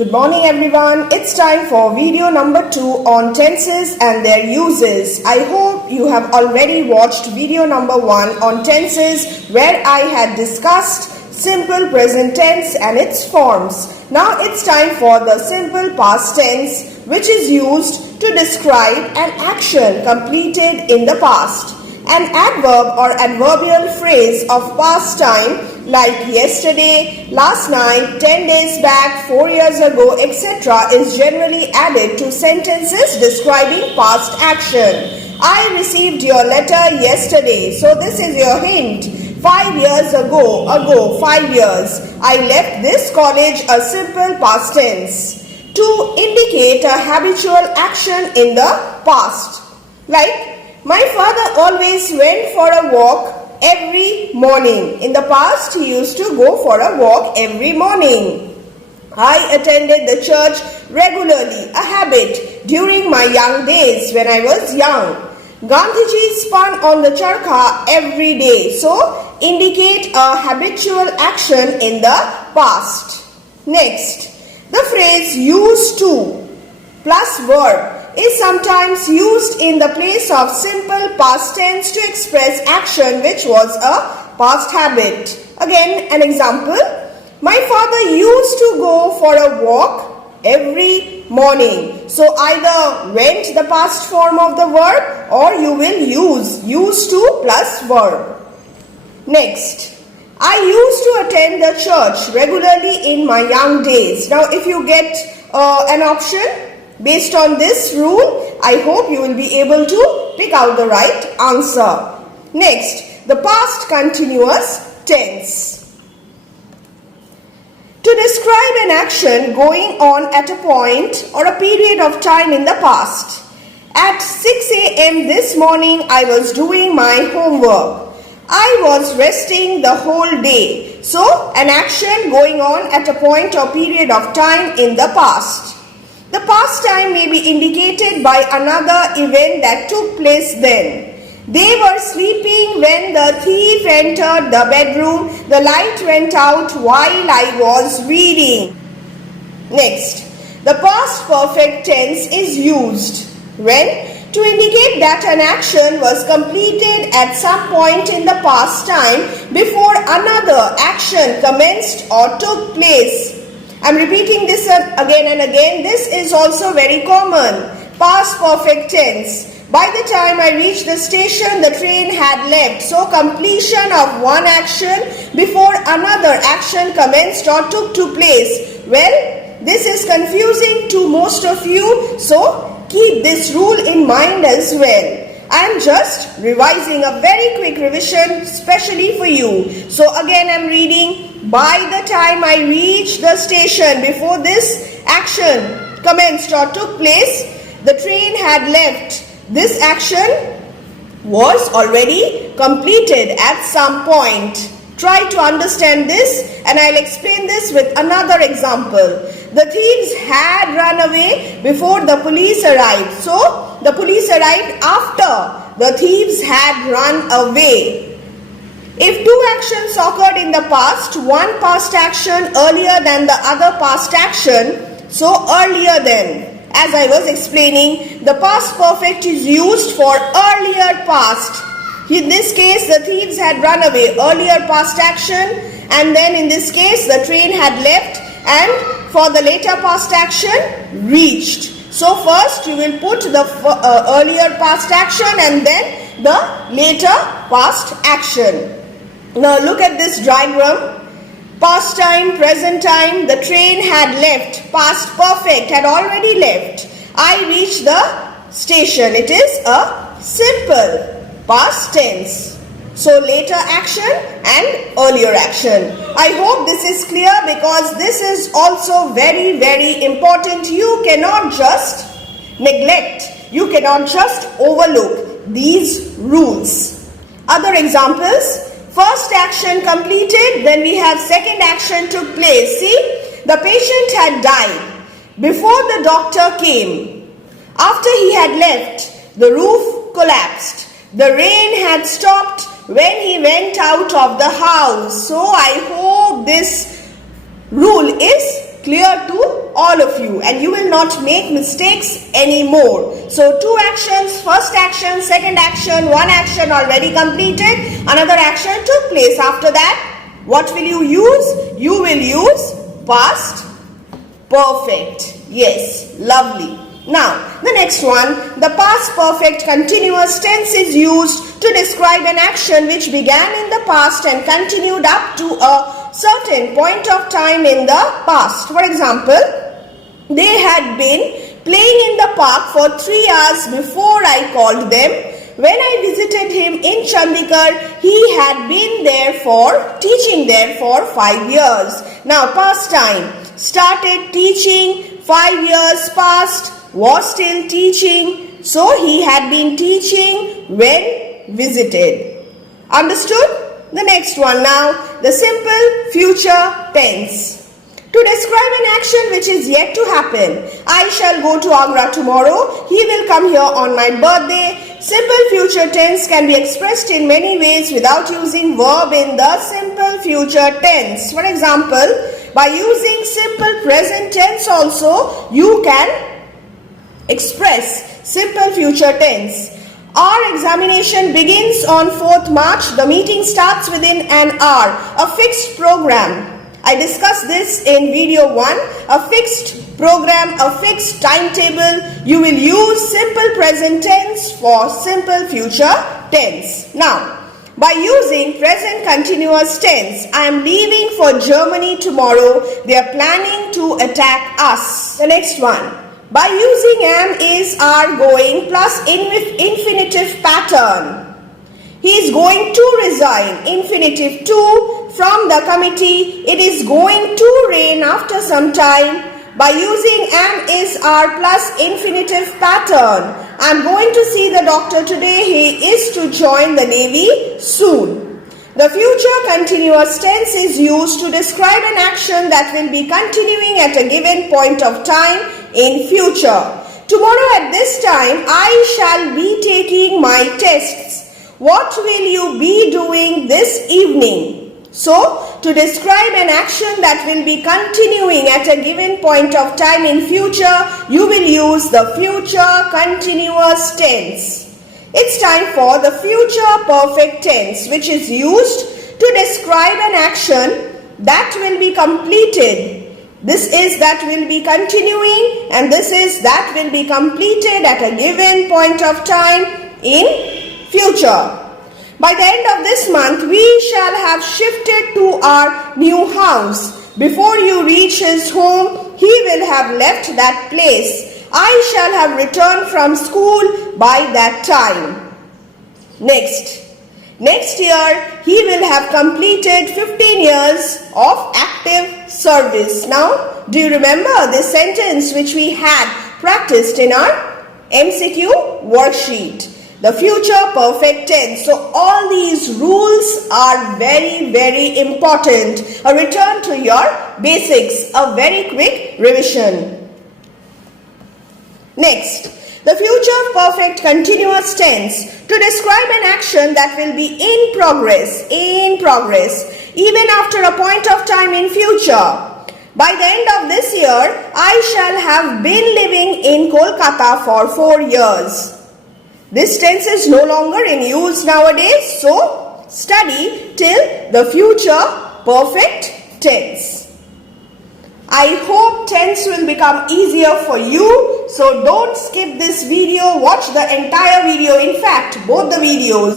Good morning everyone. It's time for video number 2 on tenses and their uses. I hope you have already watched video number 1 on tenses where I had discussed simple present tense and its forms. Now it's time for the simple past tense, which is used to describe an action completed in the past. An adverb or adverbial phrase of past time like yesterday, last night, 10 days back, 4 years ago, etc. is generally added to sentences describing past action. I received your letter yesterday. So this is your hint. 5 years ago, 5 years. I left this college, a simple past tense. To indicate a habitual action in the past. Like, my father always went for a walk every morning. In the past, he used to go for a walk every morning. I attended the church regularly, a habit, during my young days when I was young. Gandhiji spun on the charkha every day. So, indicate a habitual action in the past. Next, the phrase used to plus verb is sometimes used in the place of simple past tense to express action which was a past habit. Again, an example. My father used to go for a walk every morning. So either went the past form of the verb or you will use used to plus verb. Next, I used to attend the church regularly in my young days. Now if you get an option based on this rule, I hope you will be able to pick out the right answer. Next, the past continuous tense. To describe an action going on at a point or a period of time in the past. At 6 a.m. this morning, I was doing my homework. I was resting the whole day. So, an action going on at a point or period of time in the past. The past time may be indicated by another event that took place then. They were sleeping when the thief entered the bedroom. The light went out while I was reading. Next, the past perfect tense is used when to indicate that an action was completed at some point in the past time before another action commenced or took place. I am repeating this again and again. This is also very common. Past perfect tense. By the time I reached the station, the train had left. So, completion of one action before another action commenced or took to place. Well, this is confusing to most of you. So, keep this rule in mind as well. I am just revising a very quick revision specially for you. So, again I am reading. By the time I reached the station, before this action commenced or took place, the train had left. This action was already completed at some point. Try to understand this and I'll explain this with another example. The thieves had run away before the police arrived. So, the police arrived after the thieves had run away. If two actions occurred in the past, one past action earlier than the other past action, so earlier than. As I was explaining, the past perfect is used for earlier past. In this case, the thieves had run away, earlier past action, and then in this case, the train had left, and for the later past action, reached. So first you will put the earlier past action and then the later past action. Now look at this diagram. Past time, present time, the train had left. Past perfect, had already left. I reached the station. It is a simple past tense. So later action and earlier action. I hope this is clear because this is also very, very important. You cannot just neglect. You cannot just overlook these rules. Other examples. First action completed, then we have second action took place. See, the patient had died before the doctor came. After he had left, the roof collapsed. The rain had stopped when he went out of the house. So I hope this rule is clear to all of you and you will not make mistakes anymore. So 2 actions, first action, second action, 1 action already completed, another action took place. After that, what will you use? You will use past perfect. Yes, lovely. Now, the next one, the past perfect continuous tense is used to describe an action which began in the past and continued up to a certain point of time in the past. For example, they had been playing in the park for 3 hours before I called them. When I visited him in Chandigarh, he had been teaching there for 5 years. Now, past time, started teaching, 5 years passed, was still teaching, so he had been teaching when visited. Understood? The next one now, the simple future tense. To describe an action which is yet to happen. I shall go to Agra tomorrow. He will come here on my birthday. Simple future tense can be expressed in many ways without using verb in the simple future tense. For example, by using simple present tense also, you can express simple future tense. Our examination begins on 4th March. The meeting starts within an hour. A fixed program. I discussed this in video 1. A fixed program, a fixed timetable. You will use simple present tense for simple future tense. Now, by using present continuous tense, I am leaving for Germany tomorrow. They are planning to attack us. The next one. By using am, is, are, going plus infinitive pattern. He is going to resign. Infinitive to from the committee. It is going to rain after some time. By using am, is, are plus infinitive pattern. I am going to see the doctor today. He is to join the Navy soon. The future continuous tense is used to describe an action that will be continuing at a given point of time in future. Tomorrow at this time, I shall be taking my tests. What will you be doing this evening? So, to describe an action that will be continuing at a given point of time in future, you will use the future continuous tense. It's time for the future perfect tense, which is used to describe an action that will be completed. This is that will be continuing and this is that will be completed at a given point of time in future. By the end of this month, we shall have shifted to our new house. Before you reach his home, he will have left that place. I shall have returned from school by that time. Next year, he will have completed 15 years of active service. Now, do you remember this sentence which we had practiced in our MCQ worksheet? The future perfect tense. So, all these rules are very, very important. A return to your basics, a very quick revision. Next, the future perfect continuous tense to describe an action that will be in progress, even after a point of time in future. By the end of this year, I shall have been living in Kolkata for 4 years. This tense is no longer in use nowadays, so study till the future perfect tense. I hope tense will become easier for you, so don't skip this video, watch the entire video, in fact both the videos.